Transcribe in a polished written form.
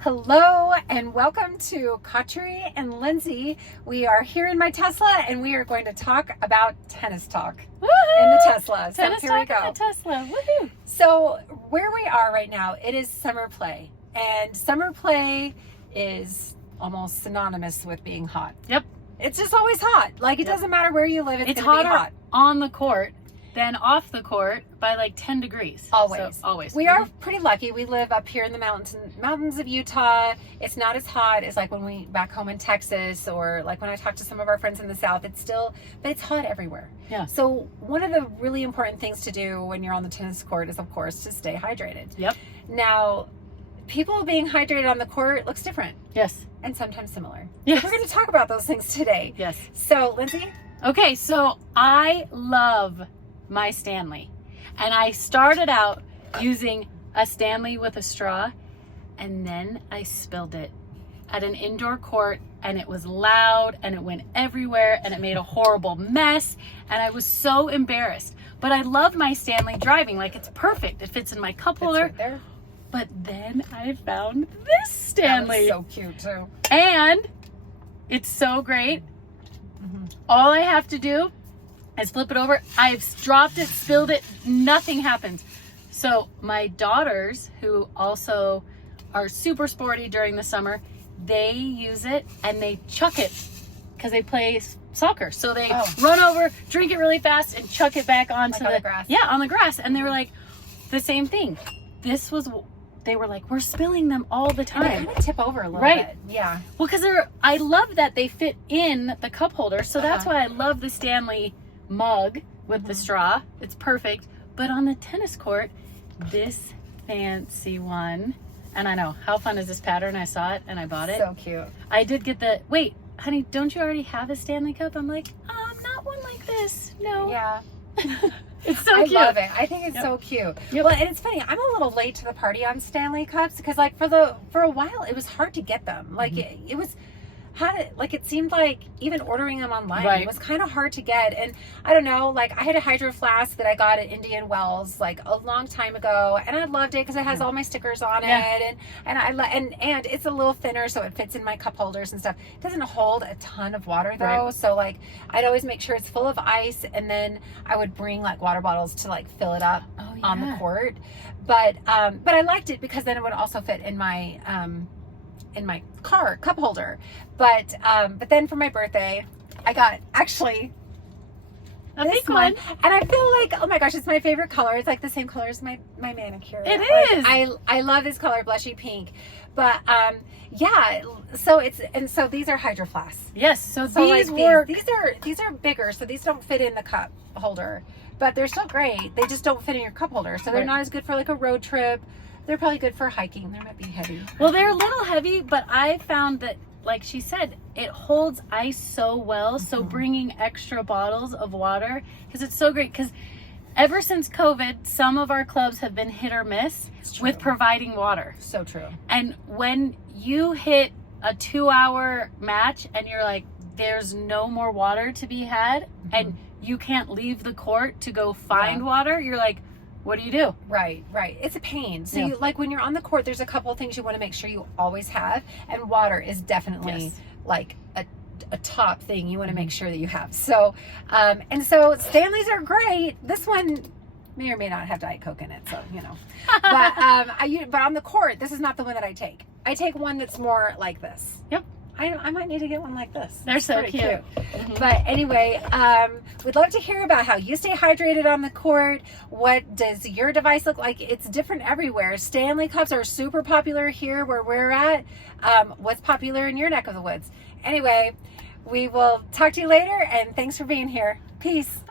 Hello and welcome to Khatri and Lindsay. We are here in my Tesla and we are going to talk about tennis talk. Woohoo! In the Tesla. So Tennis here we talk go. in the Tesla. Woohoo! So where we are right now, it is summer play. And summer play is almost synonymous with being hot. Yep. It's just always hot. Like it doesn't matter where you live, it's going to be hot. On the court than off the court by like 10 degrees. Always. So, always. We are pretty lucky. We live up here in the mountains of Utah. It's not as hot as like when we back home in Texas, or like when I talk to some of our friends in the South. It's still, but it's hot everywhere. Yeah. So one of the really important things to do when you're on the tennis court is, of course, to stay hydrated. Yep. Now, people being hydrated on the court looks different. Yes. And sometimes similar. Yes. We're going to talk about those things today. Yes. So, Lindsay? Okay, so I love my Stanley. And I started out using a Stanley with a straw, and then I spilled it at an indoor court, and it was loud and it went everywhere and it made a horrible mess, and I was so embarrassed. But I love my Stanley driving. Like, it's perfect. It fits in my cup holder. Right there. But then I found this Stanley. That was so cute too. And it's so great. Mm-hmm. All I have to do is flip it over. I've dropped it, spilled it, nothing happens. So my daughters, who also are super sporty during the summer, they use it and they chuck it because they play soccer. So they run over, drink it really fast, and chuck it back onto on the grass. Yeah, on the grass. And they were like, the same thing. They were like, we're spilling them all the time. And they kind of tip over a little bit. Yeah. Well, because I love that they fit in the cup holder. So that's why I love the Stanley mug with the straw. It's perfect. But on the tennis court, this fancy one, and I know, how fun is this pattern? I saw it and I bought it. So cute. I did get wait, honey, don't you already have a Stanley cup? I'm like, not one like this. No. Yeah. It's so cute. I love it. I think it's so cute. Yep. Well, and it's funny. I'm a little late to the party on Stanley cups because, like, for a while it was hard to get them. Like it was. It seemed like even ordering them online was kind of hard to get. And I don't know, like I had a hydro flask that I got at Indian Wells like a long time ago, and I loved it because it has all my stickers on it, and it's a little thinner, so it fits in my cup holders and stuff. It doesn't hold a ton of water though, so like I'd always make sure it's full of ice, and then I would bring like water bottles to like fill it up on the court. But I liked it because then it would also fit in my car cup holder. But then for my birthday, I got actually this one, and I feel like, oh my gosh, it's my favorite color. It's like the same color as my manicure. It is. I love this color, blushy pink. But yeah, so these are hydro flasks. Yes, so like these work. These are bigger, so these don't fit in the cup holder, but they're still great. They just don't fit in your cup holder, so they're not as good for like a road trip. They're probably good for hiking. They might be heavy. Well, they're a little heavy, but I found that, like she said, it holds ice so well. So bringing extra bottles of water, because it's so great. Because ever since COVID, some of our clubs have been hit or miss with providing water. So true. And when you hit a 2-hour match and you're like, there's no more water to be had, and you can't leave the court to go find water, you're like, what do you do? Right. It's a pain. So you, like when you're on the court, there's a couple of things you want to make sure you always have, and water is definitely like a top thing you want to make sure that you have. So and so Stanleys are great. This one may or may not have Diet Coke in it, so you know. But on the court, this is not the one that I take. I take one that's more like this. Yep. I might need to get one like this. They're so cute. But anyway, we'd love to hear about how you stay hydrated on the court. What does your device look like? It's different everywhere. Stanley cups are super popular here where we're at. What's popular in your neck of the woods? Anyway, we will talk to you later, and thanks for being here. Peace.